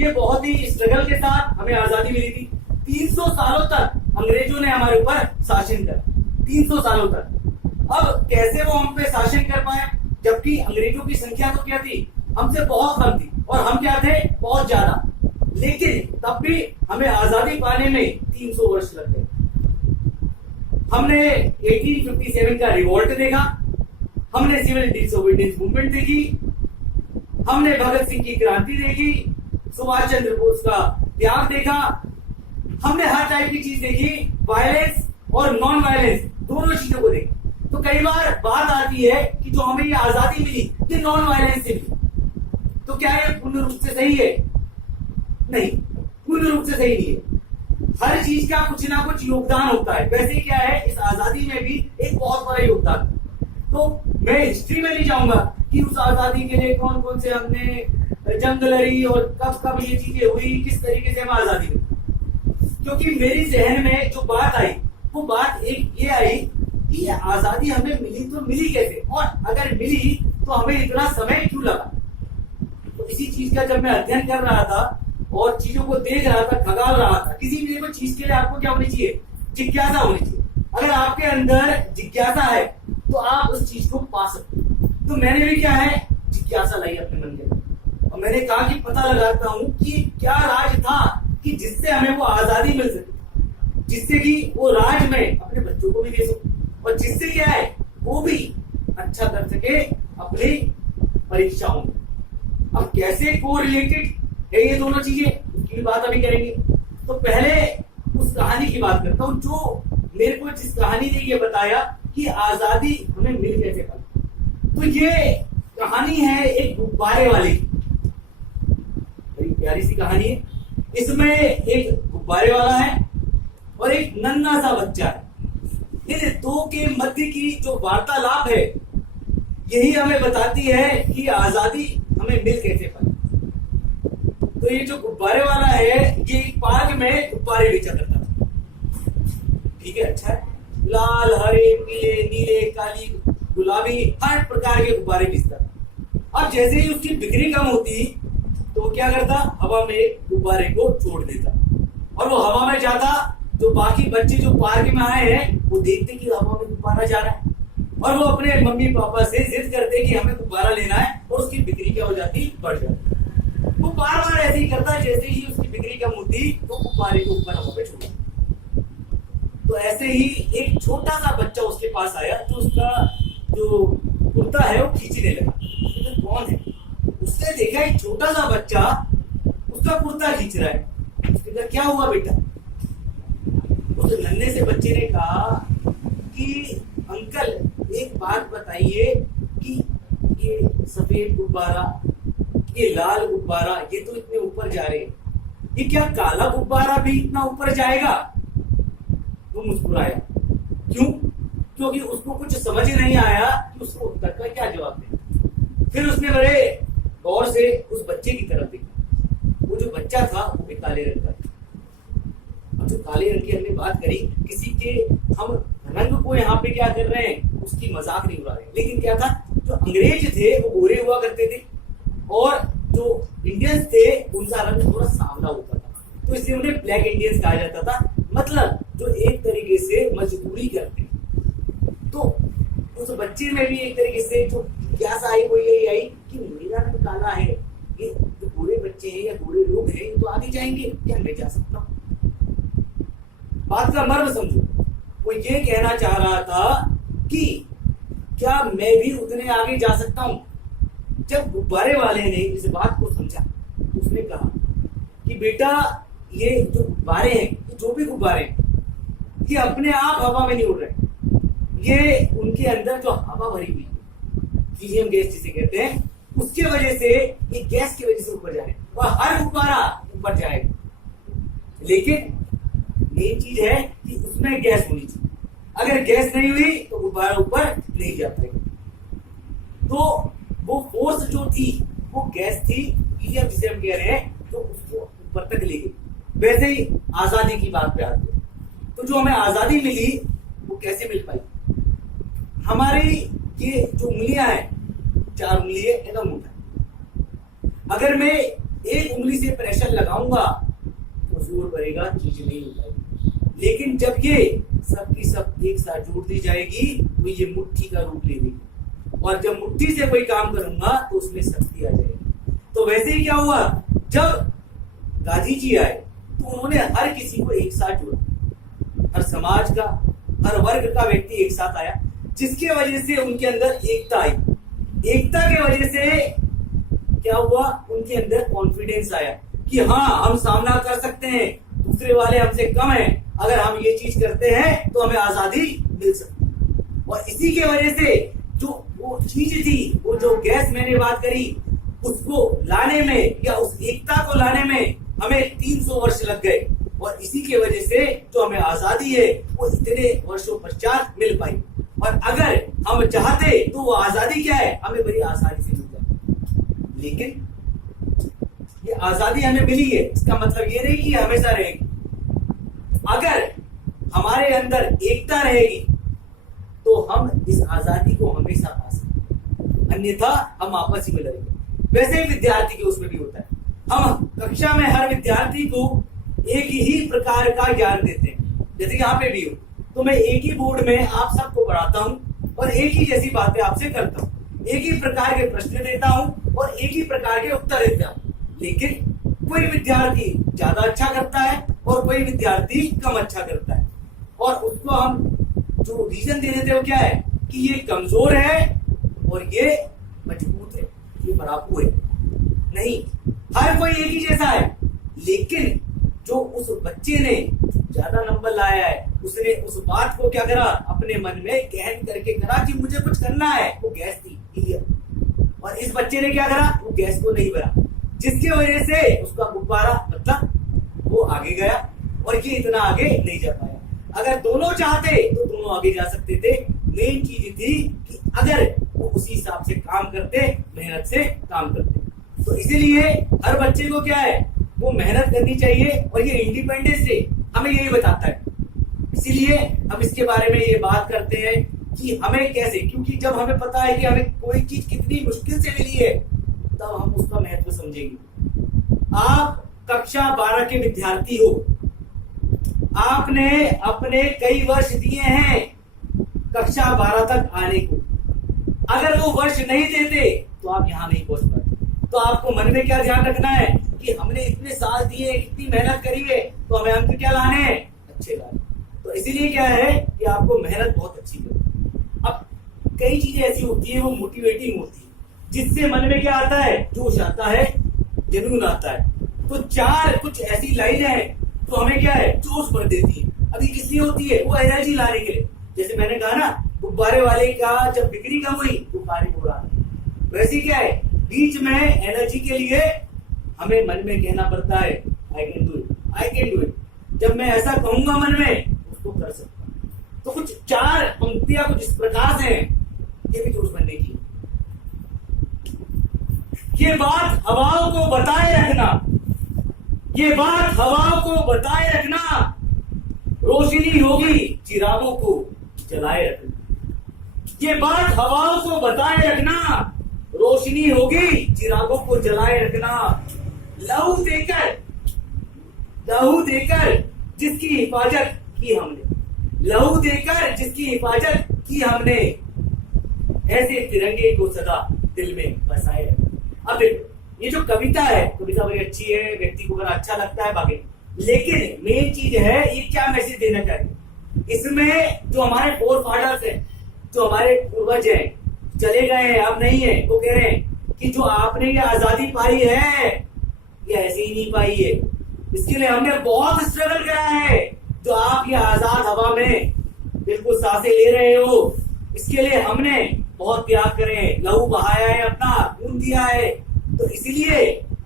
ये बहुत ही स्ट्रगल के साथ हमें आजादी मिली थी। 300 सालों तक अंग्रेजों ने हमारे ऊपर शासन करा, 300 सालों तक। अब कैसे वो हम पे शासन कर पाए, जबकि अंग्रेजों की संख्या तो क्या थी, हमसे बहुत कम थी, और हम क्या थे, बहुत ज्यादा। लेकिन तब भी हमें आजादी पाने में 300 वर्ष लग गए। हमने 1857 का रिवॉल्ट देखा, हमने सिविल डिसोबीडियंस मूवमेंट देखी, हमने भगत सिंह की क्रांति देखी, सुभाष चंद्र बोस का त्याग देखा, हमने हर टाइप की चीज देखी, वायलेंस और नॉन वायलेंस दोनों चीजों को देखा। तो कई बार बात आती है कि जो हमें ये आजादी मिली ये नॉन वायलेंस से मिली, तो क्या ये पूर्ण रूप से सही है? नहीं, पूर्ण रूप से सही नहीं है। हर चीज का कुछ ना कुछ योगदान होता है। वैसे ही क्या है, इस आजादी में भी एक बहुत बड़ा योगदान। तो मैं हिस्ट्री में नहीं जाऊंगा कि उस आजादी के लिए कौन कौन से हमने जंग लड़ी और कब कब ये चीजें हुई, किस तरीके से हमें आजादी मिली। क्योंकि मेरी जहन में जो बात आई वो बात एक ये आई कि ये आजादी हमें मिली तो मिली कैसे, और अगर मिली तो हमें इतना समय क्यों लगा। तो इसी चीज का जब मैं अध्ययन कर रहा था और चीजों को देख रहा था, खगाल रहा था, किसी भी चीज के लिए आपको क्या होनी चाहिए, जिज्ञासा होनी चाहिए। अगर आपके अंदर जिज्ञासा है तो आप उस चीज को पा सकते हो। तो मैंने भी क्या है, जिज्ञासा लाई अपने मन के अंदर, और मैंने कहा कि पता लगाता हूं कि क्या राज था कि जिससे हमें वो आजादी मिल सके, जिससे कि वो राज में अपने बच्चों को भी दे सकूं, और जिससे क्या है वो भी अच्छा कर सके अपनी परीक्षाओं में। अब कैसे को रिलेटेड है ये दोनों चीजें, उसकी भी बात अभी करेंगे। तो पहले उस कहानी की बात करता हूं जो मेरे को जिस कहानी ने ये बताया कि आजादी हमें मिल कैसे पाई। तो ये कहानी है एक गुब्बारे वाले की, बड़ी प्यारी सी कहानी है। इसमें एक गुब्बारे वाला है और एक नन्हा सा बच्चा है। इन दो के मध्य की जो वार्तालाप है यही हमें बताती है कि आजादी हमें मिल कैसे पाई। तो ये जो गुब्बारे वाला है ये एक पार्क में गुब्बारे बेचा करता था, ठीक है, अच्छा है, लाल, हरे, पीले, नीले, काली, गुलाबी, हर प्रकार के गुब्बारे बेचता था। अब जैसे ही उसकी बिक्री कम होती तो वो क्या करता, हवा में गुब्बारे को छोड़ देता, और वो हवा में जाता। जो बाकी बच्चे जो पार्क में आए हैं वो देखते कि हवा में गुब्बारा जा रहा है, और वो अपने मम्मी पापा से जिद करते कि हमें गुब्बारा लेना है, और उसकी बिक्री क्या हो जाती, बढ़ जाती। वो बार बार ऐसे ही करता, जैसे ही उसकी बिक्री कम होती तो गुब्बारे को ऊपर हवा में छोड़ता। तो ऐसे ही एक छोटा सा बच्चा उसके पास आया, तो उसका जो कुर्ता है वो खींचने लगा। तो कौन है, उसने देखा एक छोटा सा बच्चा उसका कुर्ता खींच रहा है। उसने कहा क्या हुआ बेटा। उस नन्हे से बच्चे ने कहा कि अंकल एक बात बताइए कि ये सफेद गुब्बारा, ये लाल गुब्बारा, ये तो इतने ऊपर जा रहे हैं, ये क्या काला गुब्बारा भी इतना ऊपर जाएगा। वो मुस्कुराया, क्यों, क्योंकि उसको कुछ समझ नहीं आया कि उसको उत्तर का क्या जवाब दें। फिर उसने बड़े गौर से उस बच्चे की तरफ देखा। वो जो बच्चा था वो भी काले रंग का था। अब जो काले रंग की हमने बात करी, किसी के हम रंग को यहाँ पे क्या कर रहे हैं, उसकी मजाक नहीं उड़ा रहे, लेकिन क्या था, जो अंग्रेज थे वो गोरे हुआ करते थे और जो इंडियंस थे उनका रंग थोड़ा सांवला होता था, तो इसलिए उन्हें ब्लैक इंडियंस कहा जाता था। मतलब जो एक तरीके से मजदूरी करते। तो उस बच्चे में भी एक तरीके से जो जिज्ञासा आई वो यही आई कि मेरा रंग काला है, ये जो गोरे बच्चे हैं या गोरे लोग हैं ये तो आगे जाएंगे, क्या मैं जा सकता हूँ। बात का मर्म समझो, वो ये कहना चाह रहा था कि क्या मैं भी उतने आगे जा सकता हूं। जब गुब्बारे वाले ने इस बात को समझा तो उसने कहा कि बेटा ये जो गुब्बारे हैं, ये जो भी गुब्बारे हैं, ये अपने आप हवा में नहीं उड़ रहे, ये उनके अंदर जो हवा भरी हुई हीलियम गैस जिसे कहते हैं, उसके वजह से, ये गैस की वजह से ऊपर जा रहे हैं, और हर गुब्बारा ऊपर जाएगा। लेकिन मेन चीज है कि उसमें गैस होनी चाहिए। अगर गैस नहीं हुई तो गुब्बारा ऊपर नहीं जा पाएगा। तो वो फोर्स जो थी वो गैस थी, हीलियम जिसे हम कह रहे हैं, तो उसको ऊपर तक ले गई। वैसे ही आजादी की बात पे आते हैं, तो जो हमें आजादी मिली वो कैसे मिल पाई। हमारी ये जो उंगलियां हैं, 4 उंगली है, एकदम मोटा। अगर मैं एक उंगली से प्रेशर लगाऊंगा तो जोर पड़ेगा, चीज नहीं हो पाएगी। लेकिन जब ये सब की सब एक साथ जोड़ दी जाएगी तो ये मुट्ठी का रूप ले लेगी, और जब मुट्ठी से कोई काम करूंगा तो उसमें शक्ति आ जाएगी। तो वैसे ही क्या हुआ, जब गांधी जी आए तो उन्होंने हर किसी को एक साथ जोड़ा, हर समाज का, हर वर्ग का व्यक्ति एक साथ आया, जिसकी वजह से उनके अंदर एकता आई। एकता के वजह से क्या हुआ, उनके अंदर कॉन्फिडेंस आया कि हाँ, हम सामना कर सकते हैं, दूसरे वाले हमसे कम हैं, अगर हम ये चीज करते हैं तो हमें आजादी मिल सकती है। और इसी के वजह से जो वो चीज थी, वो जो गैस मैंने बात करी, उसको लाने में या उस एकता को लाने में हमें 300 वर्ष लग गए, और इसी के वजह से जो हमें आजादी है वो इतने वर्षों पश्चात मिल पाई। और अगर हम चाहते तो वो आजादी क्या है, हमें बड़ी आसानी से मिल जाती। लेकिन ये आजादी हमें मिली है, इसका मतलब ये नहीं कि हमेशा रहेगी। अगर हमारे अंदर एकता रहेगी तो हम इस आजादी को हमेशा पा सकते हैं, अन्यथा हम आपस ही में लड़ेंगे। वैसे ही विद्यार्थी के उसमें भी होता है, हम कक्षा में हर विद्यार्थी को एक ही प्रकार का ज्ञान देते हैं। जैसे यहाँ पे भी हो तो मैं एक ही बोर्ड में आप सबको पढ़ाता हूँ और एक ही जैसी बातें आपसे करता हूँ, एक ही प्रकार के प्रश्न देता हूँ और एक ही प्रकार के उत्तर देता हूँ। लेकिन कोई विद्यार्थी ज्यादा अच्छा करता है और कोई विद्यार्थी कम अच्छा करता है, और उसको हम जो रीजन दे देते हो क्या है कि ये कमजोर है और ये मजबूत है, ये पढ़ाकू है। नहीं, हर कोई एक ही जैसा है, लेकिन जो उस बच्चे ने ज्यादा नंबर लाया है, उसने उस बात को क्या करा, अपने मन में गहन करके करा कि मुझे कुछ करना है, वो गैस थी क्लियर। और इस बच्चे ने क्या करा, वो गैस को नहीं भरा, जिसकी वजह से उसका गुब्बारा मतलब वो आगे गया और ये इतना आगे नहीं जा पाया। अगर दोनों चाहते तो दोनों आगे जा सकते थे। मेन चीज थी कि अगर वो उसी हिसाब से काम करते, मेहनत से काम करते। तो इसीलिए हर बच्चे को क्या है, वो मेहनत करनी चाहिए, और ये इंडिपेंडेंस डे हमें यही बताता है। इसीलिए हम इसके बारे में ये बात करते हैं कि हमें कैसे, क्योंकि जब हमें पता है कि हमें कोई चीज कितनी मुश्किल से मिली है, तब हम उसका महत्व समझेंगे। आप कक्षा 12 के विद्यार्थी हो, आपने अपने कई वर्ष दिए हैं कक्षा 12 तक आने को। अगर वो वर्ष नहीं देते तो आप यहाँ नहीं पहुंच पाते। तो आपको मन में क्या ध्यान रखना है कि हमने इतने साल दिए, इतनी मेहनत करी है, तो हमें अंक क्या लाने हैं, अच्छे लाने। तो इसीलिए क्या है कि आपको मेहनत बहुत अच्छी करनी। अब कई चीजें ऐसी होती है, वो मोटिवेटिंग होती है, जिससे मन में क्या आता है, जोश आता है, जुनून आता है। तो चार कुछ ऐसी लाइन है तो हमें क्या है, जोश भर देती है। अभी किस लिए होती है, वो एनर्जी लाने के लिए। जैसे मैंने कहा ना, गुब्बारे वाले का जब बिक्री कम हुई, गुब्बारे उड़ा। वैसे क्या है, बीच में एनर्जी के लिए हमें मन में कहना पड़ता है, I can do it, I can do it. जब मैं ऐसा कहूंगा मन में, उसको कर सकता हूं। तो कुछ चार पंक्तियां कुछ इस प्रकार से हैं, ये भी जोश बनने की। ये बात हवाओं को बताए रखना, ये बात हवाओं को बताए रखना, रोशनी होगी चिरागों को जलाए रखना। ये बात हवाओं को बताए रखना, रोशनी होगी चिरागों को जलाए रखना। लहू देकर जिसकी हिफाजत की हमने, लहू देकर जिसकी हिफाजत की हमने, ऐसे तिरंगे को सदा दिल में बसाए रखना। अब देखो, ये जो कविता है, कविता बड़ी अच्छी है, व्यक्ति को बड़ा अच्छा लगता है बाकी, लेकिन मेन चीज है ये क्या मैसेज देना चाहिए। इसमें जो हमारे फोर फादर्स हैं, जो हमारे पूर्वज हैं, चले गए हैं, अब नहीं है, वो कह रहे हैं कि जो आपने ये आजादी पाई है, ये ऐसे ही नहीं पाई है, इसके लिए हमने बहुत स्ट्रगल करा है। जो आप ये आजाद हवा में बिल्कुल सांसें ले रहे हो, इसके लिए हमने बहुत त्याग करे, लहू बहाया है, अपना खून दिया है। तो इसलिए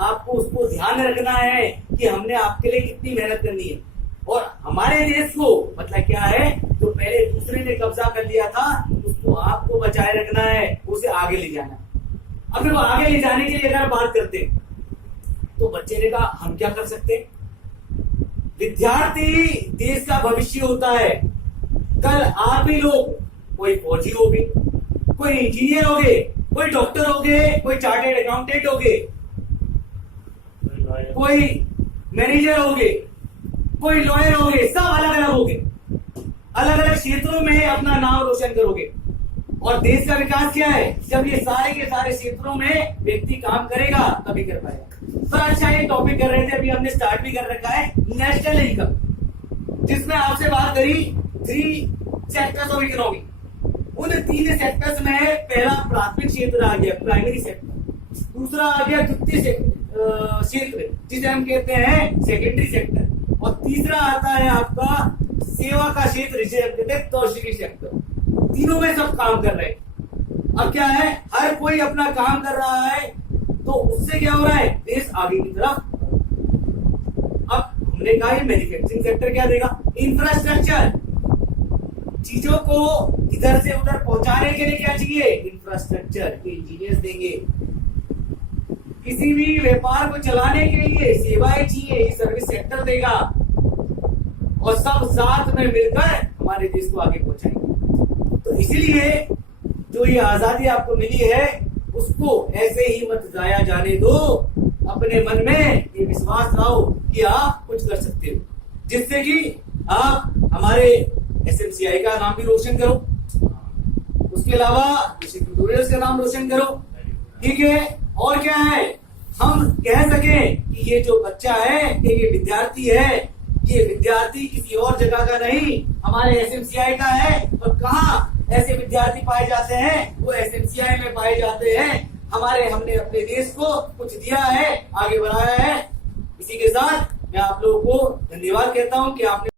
आपको उसको ध्यान रखना है कि हमने आपके लिए कितनी मेहनत करनी है। और हमारे देश को मतलब क्या है, जो पहले दूसरे ने कब्जा कर लिया था, उसको आपको बचाए रखना है, उसे आगे ले जाना है। अब देखो, आगे ले जाने के लिए अगर बात करते हैं तो बच्चे ने कहा हम क्या कर सकते हैं। विद्यार्थी देश का भविष्य होता है। कल आप ही लोग, कोई फौजी होगे, कोई इंजीनियर होगे, कोई डॉक्टर होगे, कोई चार्टेड अकाउंटेंट होगे। कोई मैनेजर होगे, कोई लॉयर होगे, सब अलग अलग होगे, अलग अलग क्षेत्रों में अपना नाम रोशन करोगे। और देश का विकास क्या है? जब ये सारे के सारे क्षेत्रों में व्यक्ति काम करेगा तभी कर पाएगा। तो अच्छा, ये टॉपिक कर रहे थे, अभी हमने स्टार्ट भी कर रखा है नेशनल इनकम, जिसमें आपसे बात करी 3 सेक्टर्स ऑफ इकोनॉमी। उन 3 सेक्टर्स में पहला प्राथमिक क्षेत्र आ गया, प्राइमरी सेक्टर। दूसरा आ गया द्वितीय क्षेत्र, जिसे हम कहते हैं सेकेंडरी सेक्टर। और तीसरा आता है आपका सेवा का क्षेत्र, जिसे हम कहते हैं टर्शियरी सेक्टर। तीनों में सब काम कर रहे हैं। अब क्या है, हर कोई अपना काम कर रहा है, तो उससे क्या हो रहा है, देश आगे की तरफ। अब हमने कहा मैन्युफैक्चरिंग सेक्टर क्या देगा, इंफ्रास्ट्रक्चर, चीजों को इधर से उधर पहुंचाने के लिए क्या चाहिए, इंफ्रास्ट्रक्चर, इंजीनियर्स देंगे। किसी भी व्यापार को चलाने के लिए सेवाएं चाहिए, सर्विस सेक्टर देगा। और सब साथ में मिलकर हमारे देश को आगे पहुंचाएंगे। तो इसलिए जो ये आजादी आपको मिली है, उसको ऐसे ही मत जाया जाने दो। अपने मन में ये विश्वास लाओ कि आप कुछ कर सकते हो, जिससे कि आप हमारे एसएमसीआई का नाम भी रोशन करो, उसके अलावा ट्यूटोरियल्स का नाम रोशन करो, ठीक है। और क्या है, हम कह सकें कि ये जो बच्चा है, ये विद्यार्थी है, ये विद्यार्थी किसी और जगह का नहीं, हमारे एसएमसीआई का है। और कहाँ ऐसे विद्यार्थी पाए जाते हैं, वो एसएमसीआई में पाए जाते हैं। हमने अपने देश को कुछ दिया है, आगे बढ़ाया है। इसी के साथ मैं आप लोगों को धन्यवाद कहता हूं कि आपने